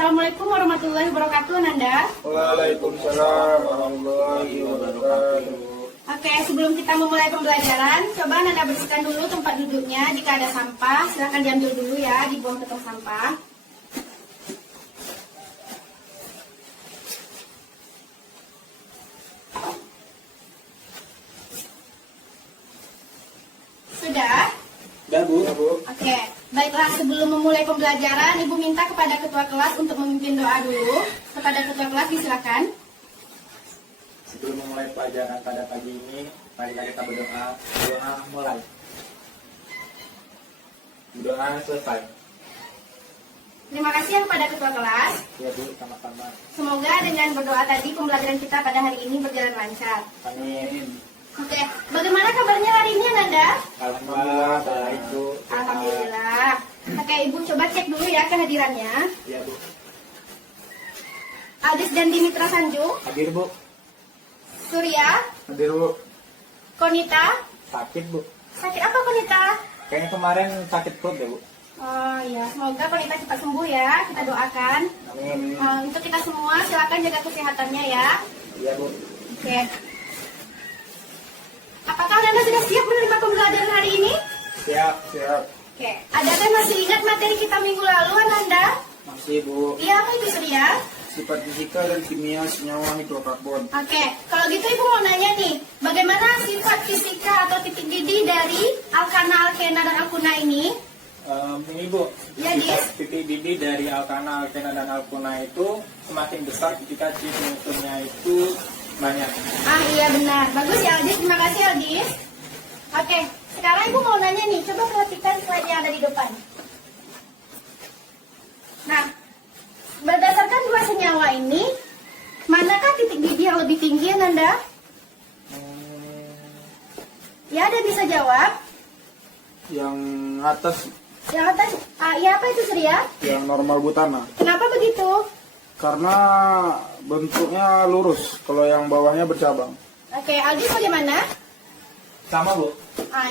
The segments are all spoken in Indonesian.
Assalamualaikum warahmatullahi wabarakatuh, Nanda. Waalaikumsalam warahmatullahi wabarakatuh. Oke, sebelum kita memulai pembelajaran, coba Nanda bersihkan dulu tempat duduknya. Jika ada sampah, silahkan diambil dulu ya, dibuang ke tong sampah. Sudah? Ya, Bu. Oke, baiklah, sebelum memulai pembelajaran, Ibu minta kepada ketua kelas untuk memimpin doa dulu. Kepada ketua kelas, disilakan. Sebelum memulai pelajaran pada pagi ini, mari kita berdoa. Doa mulai. Doa selesai. Terima kasih ya kepada ketua kelas. Ya, Bu, sama-sama. Semoga dengan berdoa tadi pembelajaran kita pada hari ini berjalan lancar. Amin. Oke, bagaimana kabarnya hari ini, Nanda? Alhamdulillah, baik, Bu. Alhamdulillah. Oke, Ibu coba cek dulu ya kehadirannya. Ya, Bu. Adis dan Dimitra Sanju, Hadir, Bu. Surya, Hadir, Bu. Konita. Sakit, Bu. Sakit apa Konita? Kayaknya kemarin sakit perut ya, Bu. Oh iya, semoga Konita cepat sembuh ya. Kita doakan. Amin. Untuk kita semua, silakan jaga kesehatannya ya. Iya, Bu. Oke. Apakah Nanda sudah siap menerima pembelajaran hari ini? Siap, siap. Oke. Adakah masih ingat materi kita minggu lalu, Nanda? Masih, Bu. Iya, apa itu, Surya? Sifat fisika dan kimia senyawa hidrokarbon. Oke, kalau gitu Ibu mau nanya nih, bagaimana sifat fisika atau titik didih dari alkana, alkena, dan alkuna ini? Ini, Bu, Ya, Dis. titik didih dari alkana, alkena, dan alkuna itu semakin besar ketika penyusunnya itu banyak. Ah iya benar, bagus ya Aldis, terima kasih Aldis. Oke, sekarang Ibu mau nanya nih, coba perhatikan slide yang ada di depan. Nah, berdasarkan dua senyawa ini, manakah titik didih yang lebih tinggi ya Nanda? Ya, ada bisa jawab. Yang atas, Yang atas, ya apa itu Surya? yang normal butana. Kenapa begitu? Karena bentuknya lurus, kalau yang bawahnya bercabang. Oke, Aldis bagaimana? Sama, Bu.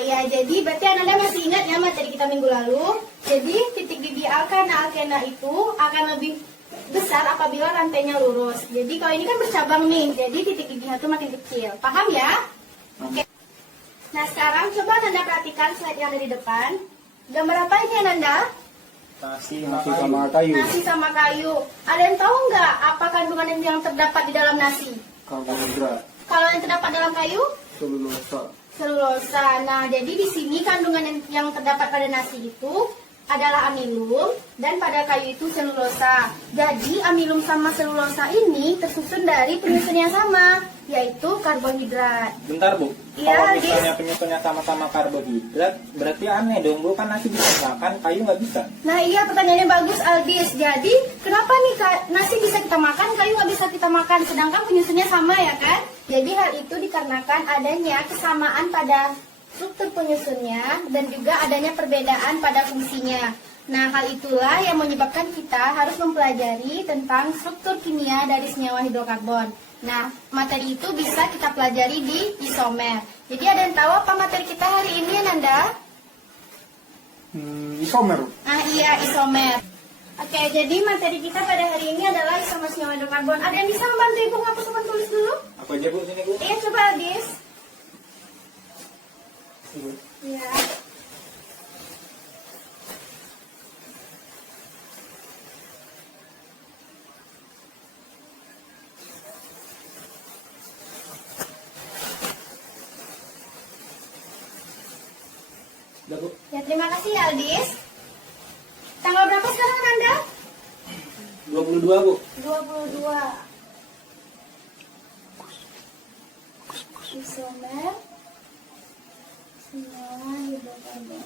Ya, jadi berarti Anda masih ingat ya materi kita minggu lalu. Jadi titik didih alkana alkena itu akan lebih besar apabila rantainya lurus. Jadi kalau ini kan bercabang nih, jadi titik didihnya itu makin kecil. Paham ya? Oke. Nah sekarang coba Nanda perhatikan slide yang ada di depan. Gambar apa ini Nanda? Nasi sama kayu. Nasi sama kayu. Ada yang tahu nggak apa kandungan yang terdapat di dalam nasi? Karbohidrat, Kalau yang terdapat dalam kayu? selulosa. Selulosa. Nah, jadi di sini kandungan yang terdapat pada nasi itu adalah amilum dan pada kayu itu selulosa. Jadi amilum sama selulosa ini tersusun dari penyusun yang sama, yaitu karbohidrat. Bentar, Bu. Iya, Kalau Dis. misalnya penyusunnya sama-sama karbohidrat, berarti aneh dong, Bu. Kan nasi bisa makan, kayu nggak bisa. Nah iya, pertanyaannya bagus Aldis. Jadi kenapa nih nasi bisa kita makan, kayu nggak bisa kita makan, sedangkan penyusunnya sama ya kan? Jadi hal itu dikarenakan adanya kesamaan pada struktur penyusunnya dan juga adanya perbedaan pada fungsinya. Nah hal itulah yang menyebabkan kita harus mempelajari tentang struktur kimia dari senyawa hidrokarbon. Nah materi itu bisa kita pelajari di isomer. Jadi ada yang tahu apa materi kita hari ini ya Nanda? Isomer. Ah iya, isomer. Oke, jadi materi kita pada hari ini adalah isomer senyawa hidrokarbon. Ada yang bisa membantu Ibu ngapus papan tulis dulu? Apa aja, Bu, sini, Bu? Iya, coba Aldis. Iya. Udah, Bu. Ya, terima kasih ya Aldis. Tanggal berapa sekarang Anda? 22, Bu. 22. Isomer senyawa hidrokarbon.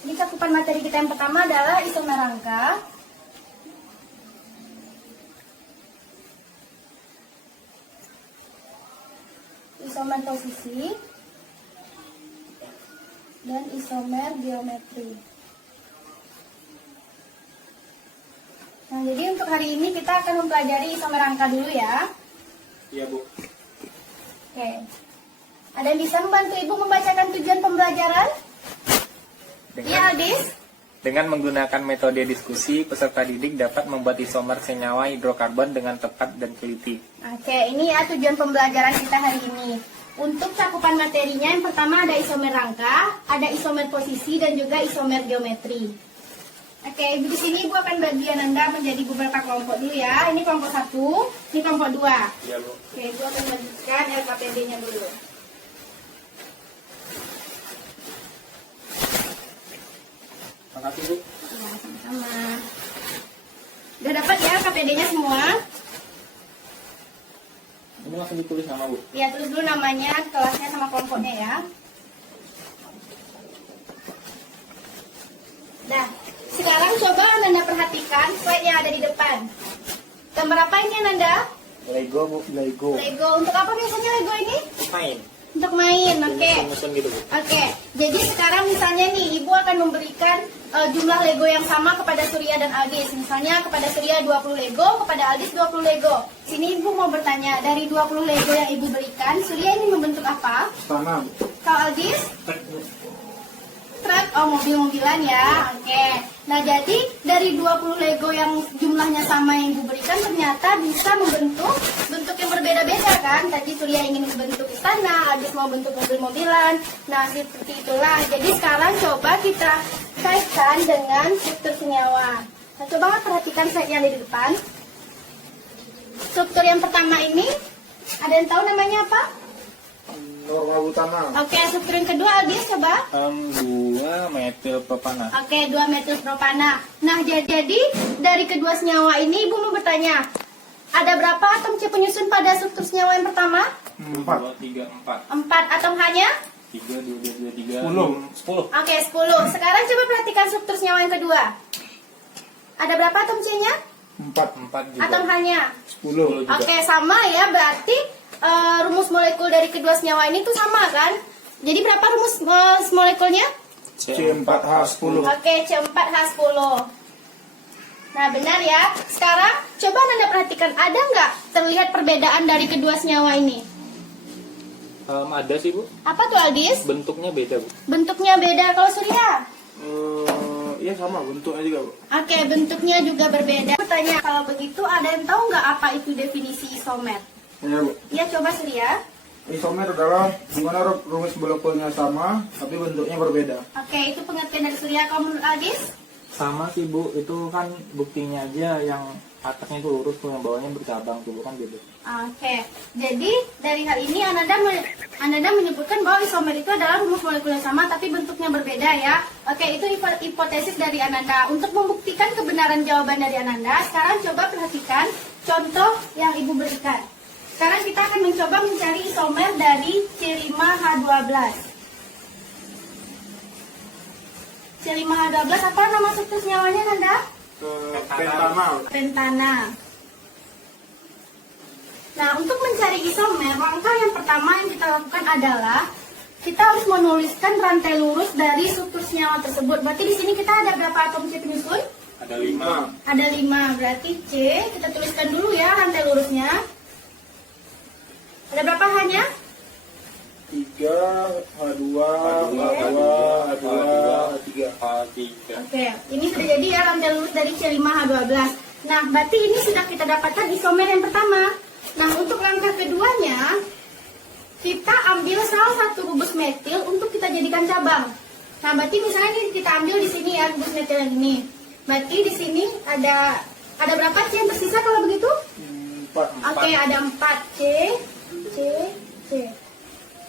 Jadi cakupan materi kita yang pertama adalah isomer rangka. Isomer posisi dan isomer geometri. Nah, jadi untuk hari ini kita akan mempelajari isomer rangka dulu ya. Iya, Bu. Oke. Ada yang bisa membantu Ibu membacakan tujuan pembelajaran? Iya, Aldis? Dengan menggunakan metode diskusi, peserta didik dapat membuat isomer senyawa hidrokarbon dengan tepat dan teliti. Oke, ini ya tujuan pembelajaran kita hari ini. Untuk cakupan materinya, yang pertama ada isomer rangka, ada isomer posisi, dan juga isomer geometri. Oke, Ibu di sini Ibu akan bagi Ananda menjadi beberapa kelompok dulu ya. Ini kelompok 1, ini kelompok 2. Iya, Bu. Oke, Ibu akan bagikan LKPD-nya dulu. Makasih, Bu. Ya, sama-sama. Udah dapat ya LKPD-nya semua? Ini langsung ditulis nama, Bu. Ya, tulis dulu namanya, kelasnya sama kelompoknya ya. Nah, sekarang coba Ananda perhatikan slide yang ada di depan. Gambar apa ini Ananda? Lego, Bu. Lego. Lego. Untuk apa biasanya Lego ini? Main. Untuk main, oke. Musun gitu, Bu. Oke, jadi sekarang misalnya nih, Ibu akan memberikan jumlah Lego yang sama kepada Surya dan Aldis. Misalnya kepada Surya 20 Lego, kepada Aldis 20 Lego. Sini Ibu mau bertanya, dari 20 Lego yang Ibu berikan, Surya ini membentuk apa? Tanam. Kalau Aldis? Truk, oh mobil-mobilan ya, oke. Nah jadi dari 20 Lego yang jumlahnya sama yang Ibu berikan ternyata bisa membentuk bentuk yang berbeda-beda kan. Tadi Surya ingin membentuk istana, Aldis mau bentuk mobil-mobilan. Nah seperti itulah. Jadi sekarang coba kita kaitkan dengan struktur senyawa. Nah coba perhatikan slide yang ada di depan. Struktur yang pertama ini, ada yang tahu namanya apa? Norma utama. Oke, struktur yang kedua Aldis coba. 2 metil propana. Oke, 2 metil propana. Nah, jadi dari kedua senyawa ini Ibu mau bertanya, ada berapa atom C penyusun pada struktur senyawa yang pertama? 2, 3, 4. 4 atom hanya? 3, 2, 2, 3, 10. 10. Oke, 10. Sekarang coba perhatikan struktur senyawa yang kedua. Ada berapa atom C-nya? 4. 4 juga. Atom hanya? 10. juga. Oke, sama ya. Berarti rumus molekul dari kedua senyawa ini tuh sama kan? Jadi berapa rumus molekulnya? C4H10. Oke, C4H10. Nah, benar ya. Sekarang, coba Anda perhatikan, ada nggak terlihat perbedaan dari kedua senyawa ini? Ada sih, Bu. Apa tuh, Aldis? Bentuknya beda, Bu. Bentuknya beda. Kalau Surya? Iya sama bentuknya juga, Bu. Oke, bentuknya juga berbeda. Bertanya, kalau begitu ada yang tahu nggak apa itu definisi isomer? Iya, Bu. Ya, coba Surya. Isomer adalah dimana rumus molekulnya sama tapi bentuknya berbeda. Oke, itu pengertian dari Surya. Kalau menurut Aldis? Sama sih, Bu. Itu kan buktinya aja yang atasnya itu lurus tuh, yang bawahnya bercabang tuh, bukan beda. Oke, jadi dari hal ini Ananda menyebutkan bahwa isomer itu adalah rumus molekul yang sama tapi bentuknya berbeda ya. Oke, itu hipotesis dari Ananda. Untuk membuktikan kebenaran jawaban dari Ananda, sekarang coba perhatikan contoh yang Ibu berikan. Sekarang kita akan mencoba mencari isomer dari C5H12. C5H12 apa nama struktur senyawanya Nanda? Pentana. Pentana. Nah, untuk mencari isomer, langkah yang pertama yang kita lakukan adalah kita harus menuliskan rantai lurus dari struktur senyawa tersebut. Berarti di sini kita ada berapa atom C penyusun? Ada 5. Ada 5. Berarti C, kita tuliskan dulu ya rantai lurusnya. Ada berapa hanya? 3, H2, H2, H3. Oke, ini sudah jadi ya rantai lurus dari C5H12. Nah, berarti ini sudah kita dapatkan isomer yang pertama. Nah, untuk langkah keduanya, kita ambil salah satu rubus metil untuk kita jadikan cabang. Nah, berarti misalnya ini kita ambil di sini ya rubus metil yang ini. Berarti di sini ada berapa C yang tersisa kalau begitu? 4. Oke, ada 4 C.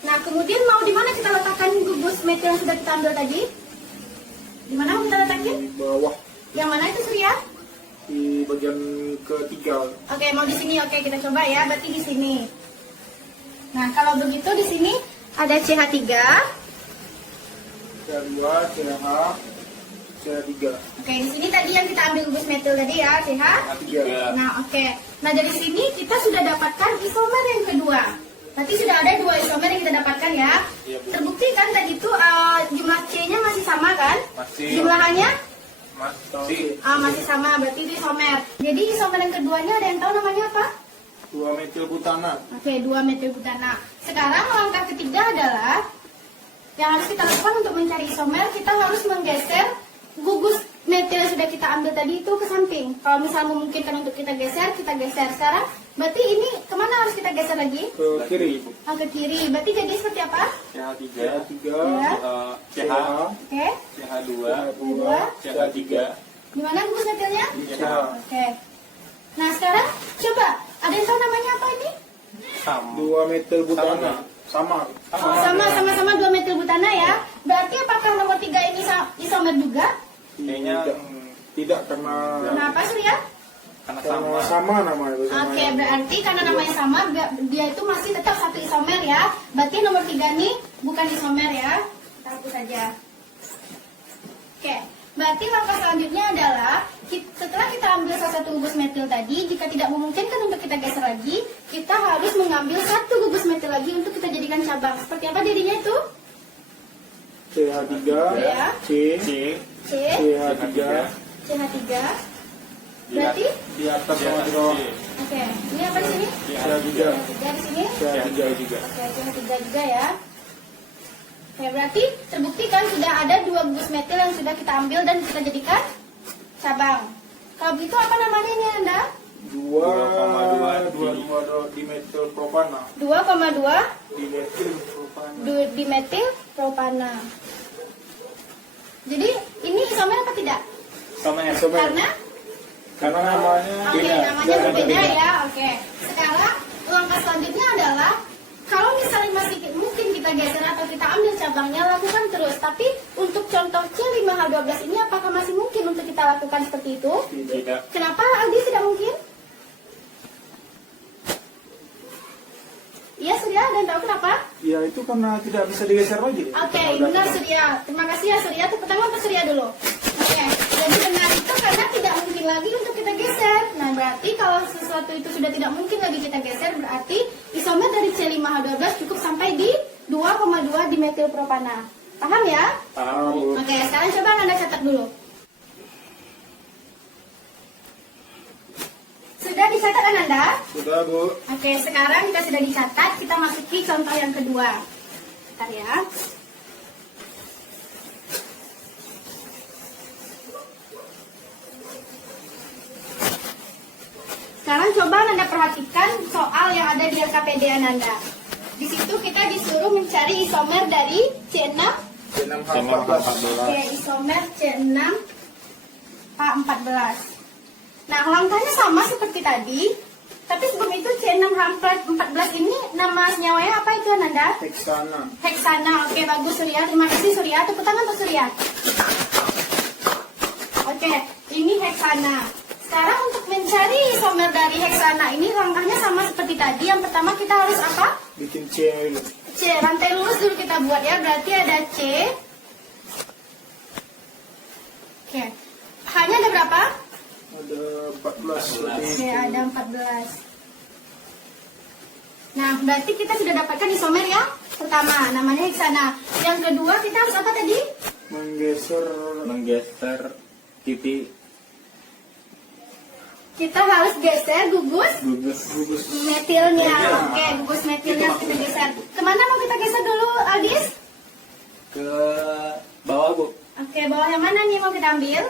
Nah, kemudian mau di mana kita letakkan rubus metil yang sudah kita ambil tadi? Di mana mau kita letakin? Di bawah Yang mana itu Surya? di bagian ketiga. Oke, mau di sini. Oke, kita coba ya. Berarti di sini. Nah, kalau begitu di sini ada CH3. CH2, CH, CH3. Oke, di sini tadi yang kita ambil rubus metil tadi ya, CH. 3. Nah, oke. Nah, dari sini kita sudah dapatkan isomer yang kedua. Berarti sudah ada 2 isomer yang kita dapatkan ya. Iya, Bu. Terbukti kan tadi itu jumlah C-nya masih sama kan? Masih. Jumlahannya Masih. masih sama, berarti itu isomer. Jadi isomer yang keduanya ada yang tahu namanya apa? 2 metil butana. Oke, 2 metil butana. Sekarang langkah ketiga adalah yang harus kita lakukan untuk mencari isomer, kita harus menggeser gugus metil yang sudah kita ambil tadi itu ke samping. Kalau misalnya memungkinkan untuk kita geser sekarang. Berarti ini kemana harus kita geser lagi? Ke kiri. Oh, ke kiri. Berarti jadi seperti apa? CH3, CH3, Ya. CH, Oke. CH2, Kedua. CH3, Gimana gugus metilnya? CH. Oke. Nah, sekarang coba. Ada yang tahu namanya apa ini? sama. 2 metil butana. Sama. Oh, sama-sama 2 metil butana ya. Berarti apakah nomor 3 ini isomer juga? Kayaknya Tidak karena Kenapa, Surya? karena karena sama. sama namanya. Oke, berarti karena namanya sama, dia itu masih tetap satu isomer ya. Berarti nomor 3 nih bukan isomer ya. Kita hapus saja. Oke, berarti langkah selanjutnya adalah setelah kita ambil salah satu gugus metil tadi, jika tidak memungkinkan untuk kita geser lagi, kita harus mengambil satu gugus metil lagi untuk kita jadikan cabang. Seperti apa jadinya itu? CH3, Ya. C, C, C, CH3, CH3. Berarti, di atas sama di bawah. oke, ini apa di sini? CH3, CH3 di sini. CH3 juga. Oke, CH3 juga ya. Oke, berarti terbukti kan sudah ada 2 gugus metil yang sudah kita ambil dan kita jadikan cabang. Kalau begitu apa namanya ini Anda? 2,2 dimetil propana. 2,2 Dimetil propana. dimetil propana. Jadi ini isomer apa tidak? sama ya. Isomer. Karena Karena namanya oke, beda. namanya berbeda ya. Oke. Sekarang langkah selanjutnya adalah kalau misalnya masih mungkin kita geser atau kita ambil cabangnya, lakukan terus. Tapi untuk contoh C5H12 ini apakah masih mungkin untuk kita lakukan seperti itu? Tidak. Kenapa Aldi tidak mungkin? Iya Surya, dan tahu kenapa? Ya itu karena tidak bisa digeser lagi. Oke, benar Surya. Terima kasih ya Surya. Tepuk tangan untuk Surya dulu. Oke, jadi benar itu karena tidak mungkin lagi untuk kita geser. Nah, berarti kalau sesuatu itu sudah tidak mungkin lagi kita geser, berarti isomer dari C5H12 cukup sampai di 2,2 dimetil propana. Paham ya? Paham, Bu. Oke, sekarang coba Anda catat dulu. Sudah dicatat kan Anda? Sudah, Bu. Oke, sekarang kita sudah dicatat, kita masuki contoh yang kedua. Bentar ya. Sekarang coba Anda perhatikan soal yang ada di LKPD Anda. Di situ kita disuruh mencari isomer dari C6. C6H14. Oke, isomer C6 H14. Nah, langkahnya sama seperti tadi. Tapi sebelum itu C6H14 ini nama senyawanya apa itu Nanda? Heksana. Heksana. Oke, bagus Surya. Terima kasih Surya. Tepuk tangan untuk Surya. Oke, ini heksana. Sekarang untuk mencari isomer dari heksana ini langkahnya sama seperti tadi. Yang pertama kita harus apa? Bikin C dulu. C. Rantai lurus dulu kita buat ya. Berarti ada C. Oke. Hanya ada berapa? Ada 14. Oke, ada 14. Nah, berarti kita sudah dapatkan isomer yang pertama, namanya heksana. Yang kedua, kita harus apa tadi? Menggeser titik Kita harus geser gugus gugus metilnya. Oke, gugus metilnya kita geser. Kemana mau kita geser dulu, Aldis? ke bawah, Bu. Oke, bawah yang mana nih mau kita ambil?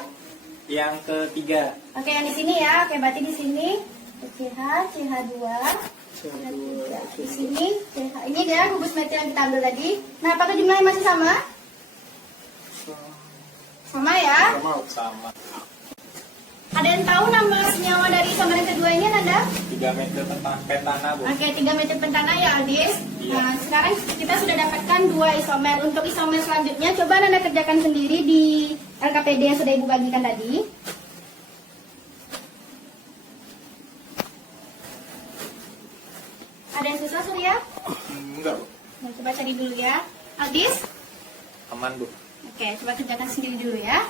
Yang ketiga. Oke, yang di sini ya. Oke, berarti di sini CH, CH2, CH3. Di sini CH. Ini dia gugus metil yang kita ambil tadi. Nah, apakah jumlahnya masih sama? Sama ya? Sama. Ada yang tahu nama senyawa dari isomer yang kedua ini, Nanda? 3 meter pentana, Bu. Oke, 3 metil pentana ya, Aldis. Iya. Nah, sekarang kita sudah dapatkan 2 isomer. Untuk isomer selanjutnya, coba Nanda kerjakan sendiri di LKPD yang sudah Ibu bagikan tadi. Ada yang susah, Surya? Enggak, Bu. Nah, coba cari dulu ya. Aldis? Aman, Bu. Oke, coba kerjakan sendiri dulu ya.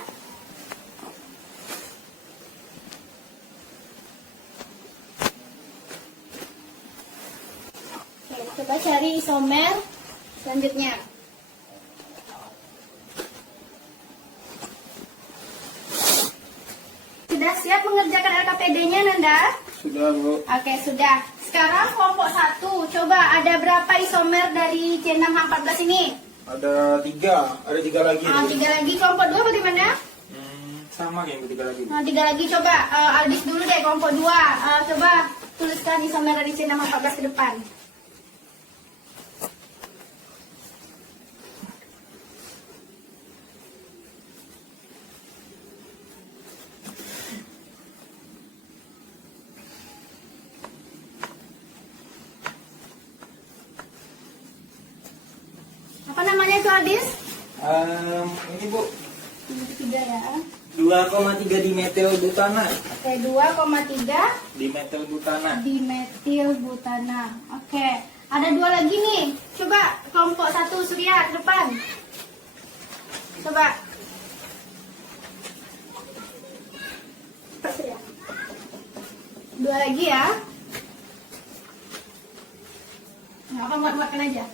Oke, coba cari isomer selanjutnya. Sudah siap mengerjakan LKPD-nya, Nanda? Sudah, Bu. Oke, sudah. Sekarang kelompok 1. Coba ada berapa isomer dari C6H14 ini? Ada 3 lagi. 3 lagi. Kelompok 2 bagaimana? Sama kayak yang ketiga lagi. 3 lagi. Coba Aldis dulu deh, kelompok 2. Coba tuliskan isomer dari C6H14 ke depan. Apa namanya itu, Aldis? Ini Bu, Yang ketiga ya. 2,3 dimetilbutana. Oke, 2,3 Dimetilbutana. dimetilbutana. Oke, ada 2 lagi nih. Coba kelompok 1 Surya ke depan. Coba. Surya. 2 lagi ya. Nggak apa, buat-buatkan aja.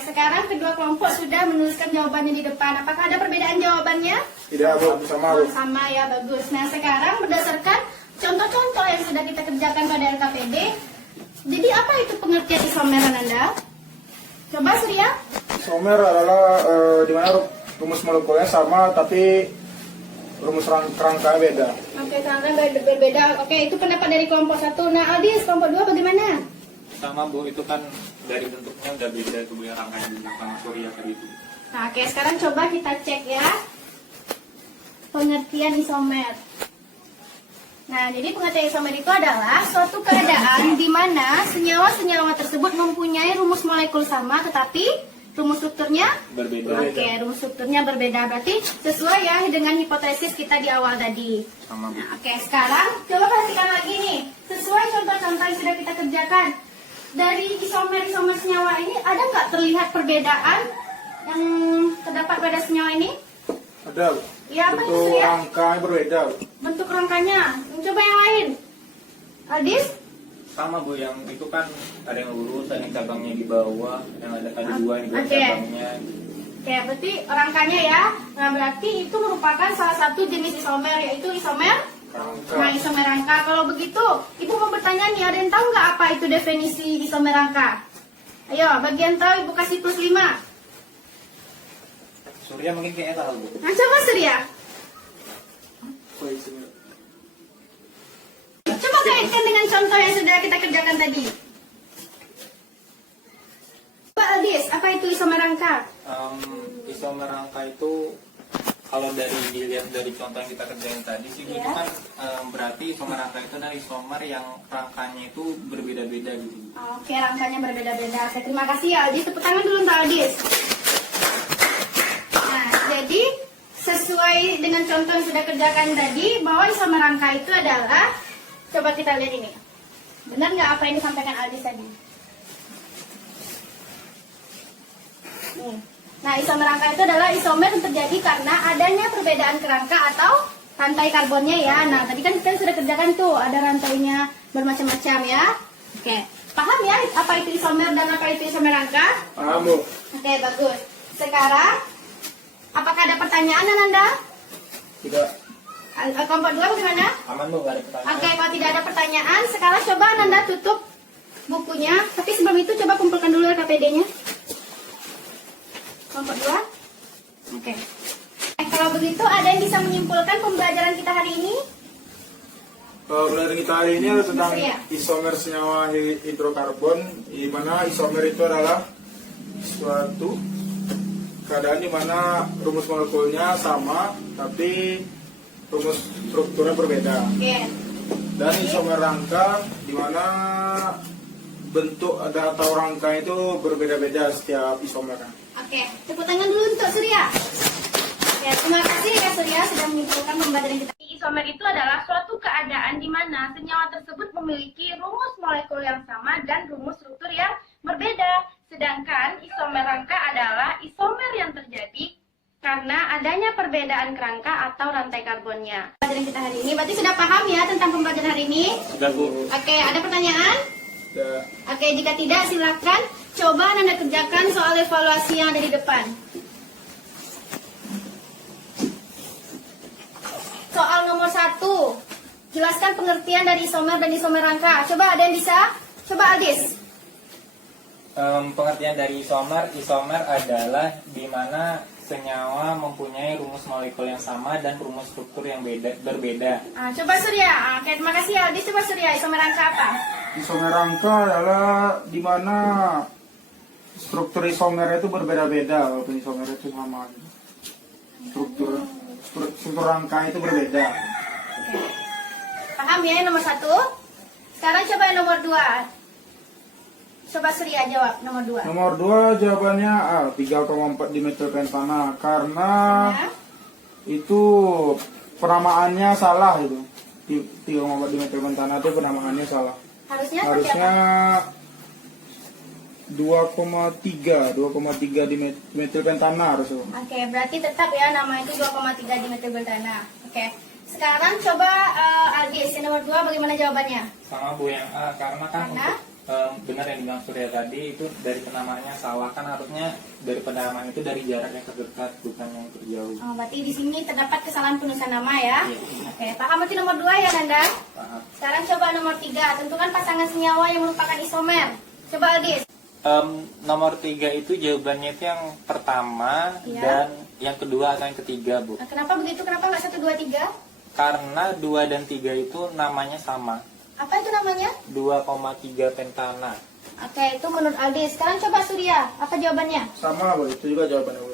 Sekarang kedua kelompok sudah menuliskan jawabannya di depan. Apakah ada perbedaan jawabannya? Tidak, Bu. Sama, Bu. Sama ya, bagus. Nah, sekarang berdasarkan contoh-contoh yang sudah kita kerjakan pada LKPD, jadi apa itu pengertian isomer, Anda? Coba, Surya. Isomer adalah di mana rumus molekulnya sama tapi rumus kerangka beda. Oke, karena berbeda. Oke, itu pendapat dari kelompok 1. Nah, Aldis, kelompok 2 bagaimana? Sama Bu, itu kan dari bentuknya udah beda tuh Bu, yang rangkaian dulu sama Surya tadi itu. Nah, oke, sekarang coba kita cek ya pengertian isomer. Nah, jadi pengertian isomer itu adalah suatu keadaan di mana senyawa-senyawa tersebut mempunyai rumus molekul sama tetapi rumus strukturnya Berbeda. Oke, rumus strukturnya berbeda. Berarti sesuai ya dengan hipotesis kita di awal tadi. Sama Bu. Nah, oke, sekarang coba perhatikan lagi nih. Sesuai contoh-contoh yang sudah kita kerjakan. Dari isomer-isomer senyawa ini ada nggak terlihat perbedaan yang terdapat pada senyawa ini? Ada, Bu. Ya, apa itu, Bentuk Surya? rangkanya berbeda, Bu. Bentuk rangkanya. Coba yang lain. Aldis? Sama Bu, yang itu kan ada yang lurus, ada yang cabangnya di bawah, yang ada 2 yang Oke. cabangnya. Oke, berarti rangkanya ya. Nah, berarti itu merupakan salah satu jenis isomer, yaitu isomer. Rangka. Nah, isomer rangka. Kalau begitu, Ibu mau bertanya nih, ada yang tahu nggak apa itu definisi isomer rangka? Ayo, bagian tahu Ibu kasih plus 5. Surya mungkin kayaknya tahu Bu. Nah, coba Surya. Coba kaitkan dengan contoh yang sudah kita kerjakan tadi. Pak Aldis, apa itu isomer rangka? Isomer rangka itu kalau dari dilihat dari contoh yang kita kerjain tadi sih Bu, Iya. itu kan berarti isomer rangka itu adalah isomer yang rangkanya itu berbeda-beda gitu. Oke, rangkanya berbeda-beda. Oke, terima kasih ya Aldis. Tepuk tangan dulu untuk Aldis. Nah, jadi sesuai dengan contoh yang sudah kerjakan tadi, bahwa isomer rangka itu adalah, coba kita lihat ini. Benar nggak apa yang disampaikan Aldis tadi? Nih. Nah, isomer rangka itu adalah isomer yang terjadi karena adanya perbedaan kerangka atau rantai karbonnya ya. Nah, tadi kan kita sudah kerjakan tuh, ada rantainya bermacam-macam ya. Oke, paham ya apa itu isomer dan apa itu isomer rangka? Paham, Bu. Oke, bagus. Sekarang, apakah ada pertanyaan Ananda? Tidak. Kelompok 2 bagaimana? Aman Bu, nggak ada pertanyaan. Oke, kalau tidak ada pertanyaan, sekarang coba Ananda tutup bukunya. Tapi sebelum itu coba kumpulkan dulu KPD-nya. Kelompok 2. Oke. Kalau begitu, ada yang bisa menyimpulkan pembelajaran kita hari ini? Pelajaran kita hari ini adalah tentang Iya. isomer senyawa hidrokarbon, di mana isomer itu adalah suatu keadaan di mana rumus molekulnya sama, tapi rumus strukturnya berbeda. Oke. Dan isomer rangka, di mana bentuk atau rangka itu berbeda-beda setiap isomernya. Oke, tepuk tangan dulu untuk Surya. Ya, terima kasih Kak Surya sudah menyimpulkan pembelajaran kita. isomer itu adalah suatu keadaan di mana senyawa tersebut memiliki rumus molekul yang sama dan rumus struktur yang berbeda. Sedangkan isomer rangka adalah isomer yang terjadi karena adanya perbedaan kerangka atau rantai karbonnya. Pelajaran kita hari ini, berarti sudah paham ya tentang pembelajaran hari ini? Sudah, Bu. Oke, ada pertanyaan? Ya. Oke, jika tidak silakan coba Anda kerjakan soal evaluasi yang ada di depan. Soal nomor 1. Jelaskan pengertian dari isomer dan isomer rangka. Coba ada yang bisa? Coba Aldis. Pengertian dari isomer adalah di mana senyawa mempunyai rumus molekul yang sama dan rumus struktur yang berbeda. Coba Surya. Oke, terima kasih Aldis. Coba Surya, isomer rangka apa? Isomer rangka adalah di mana struktur isomer itu berbeda-beda, walaupun isomer itu sama. Struktur rangka itu berbeda. Oke. Paham ya yang nomor 1? Sekarang coba yang nomor 2. Coba Surya jawab nomor 2. Nomor 2 jawabannya 3,4 dimetilpentana karena itu penamaannya salah itu. 3,4 dimetilpentana itu penamaannya salah. Harusnya seperti apa? Harusnya 2,3 dimetilpentana harusnya. Oke, berarti tetap ya nama itu 2,3 dimetilpentana. Oke. Sekarang coba Aldis, yang nomor 2 bagaimana jawabannya? Sama Bu yang A, karena kan Karena? benar yang dibilang Surya tadi itu dari penamaannya salah, kan harusnya dari penamaan itu dari jarak yang terdekat bukan yang terjauh. Oh, berarti di sini terdapat kesalahan penulisan nama ya. Iya. Oke, paham berarti nomor 2 ya Nanda? Paham. Sekarang coba nomor 3, tentukan pasangan senyawa yang merupakan isomer. Coba Aldis. Nomor 3 itu jawabannya itu yang pertama Iya. dan yang kedua atau yang ketiga, Bu. Nah, kenapa begitu? Kenapa nggak 1, 2, 3? Karena 2 dan 3 itu namanya sama. Apa itu namanya? 2,3 pentana. Oke, itu menurut Aldis. Sekarang coba Surya, apa jawabannya? Sama, Bu. Itu juga jawabannya, Bu.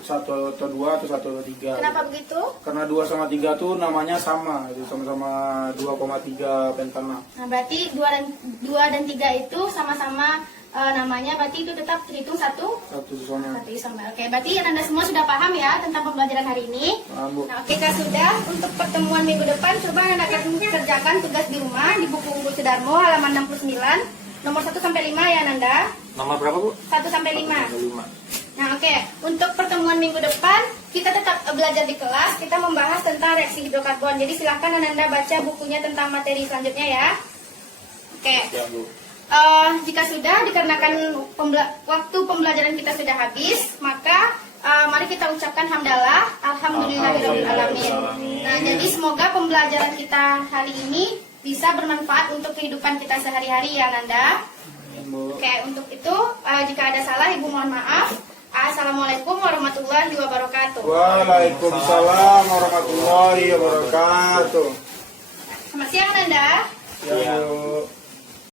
1 atau 2 atau 1 atau 3. Kenapa begitu? Karena 2 sama 3 tuh namanya sama, itu sama-sama 2,3 pentana. Nah, berarti 2 dan 3 itu sama-sama namanya, berarti itu tetap terhitung satu Isomer. isomer. Oke, berarti Anda semua sudah paham ya tentang pembelajaran hari ini. Paham, Bu. Nah, oke Kak, sudah. Untuk pertemuan minggu depan, coba Anda akan kerjakan tugas di rumah di buku Unggul Sudarmo halaman 69, nomor 1 sampai 5 ya Nanda. Nomor berapa, Bu? 1 sampai 5. 5. Nah, oke. Untuk pertemuan minggu depan, kita tetap belajar di kelas. Kita membahas tentang reaksi hidrokarbon. Jadi silahkan Anda baca bukunya tentang materi selanjutnya ya. Oke. Ya, Bu. Jika sudah, dikarenakan waktu pembelajaran kita sudah habis, maka mari kita ucapkan hamdalah, alhamdulillahirobbilalamin. Nah, jadi semoga pembelajaran kita hari ini bisa bermanfaat untuk kehidupan kita sehari-hari ya Nanda. Oke, untuk itu jika ada salah Ibu mohon maaf. Assalamualaikum warahmatullahi wabarakatuh. Waalaikumsalam warahmatullahi wabarakatuh. Selamat siang Nanda. Ya, Bu.